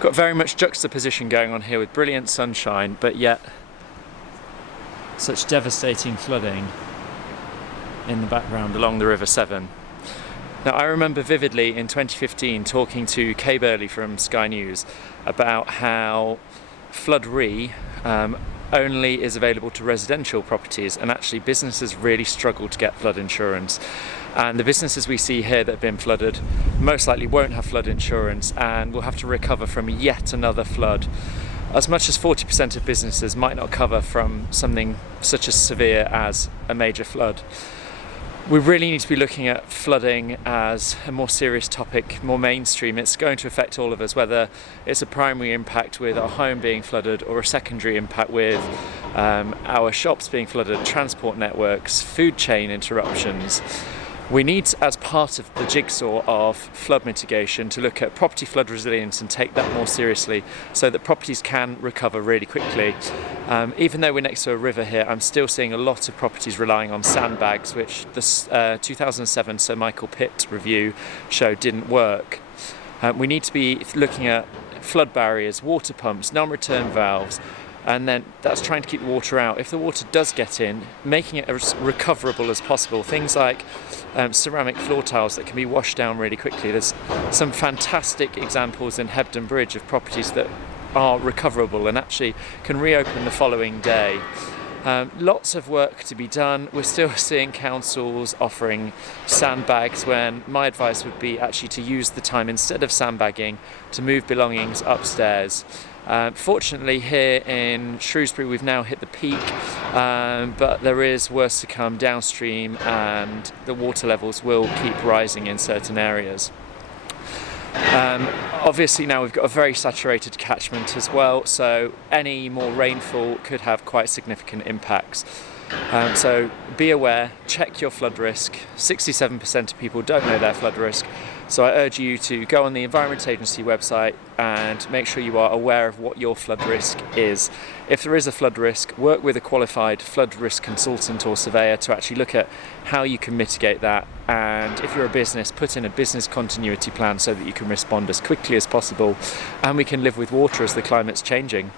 Got very much juxtaposition going on here with brilliant sunshine, but yet such devastating flooding in the background along the River Severn. Now, I remember vividly in 2015 talking to Kay Burley from Sky News about how Flood Re only is available to residential properties, and actually businesses really struggle to get flood insurance. And the businesses we see here that have been flooded most likely won't have flood insurance and will have to recover from yet another flood. As much as 40% of businesses might not cover from something such as severe as a major flood. We really need to be looking at flooding as a more serious topic, more mainstream. It's going to affect all of us, whether it's a primary impact with our home being flooded or a secondary impact with our shops being flooded, transport networks, food chain interruptions. We need, as part of the jigsaw of flood mitigation, to look at property flood resilience and take that more seriously so that properties can recover really quickly. Even though we're next to a river here, I'm still seeing a lot of properties relying on sandbags, which the 2007 Sir Michael Pitt review showed didn't work. We need to be looking at flood barriers, water pumps, non-return valves, and then that's trying to keep the water out. If the water does get in, making it as recoverable as possible. Things like ceramic floor tiles that can be washed down really quickly. There's some fantastic examples in Hebden Bridge of properties that are recoverable and actually can reopen the following day. Lots of work to be done. We're still seeing councils offering sandbags when my advice would be actually to use the time, instead of sandbagging, to move belongings upstairs. Fortunately here in Shrewsbury we've now hit the peak, but there is worse to come downstream and the water levels will keep rising in certain areas. Obviously now we've got a very saturated catchment as well, so any more rainfall could have quite significant impacts. So be aware, check your flood risk. 67% of people don't know their flood risk, so I urge you to go on the Environment Agency website and make sure you are aware of what your flood risk is. If there is a flood risk, work with a qualified flood risk consultant or surveyor to actually look at how you can mitigate that, and if you're a business, put in a business continuity plan so that you can respond as quickly as possible and we can live with water as the climate's changing.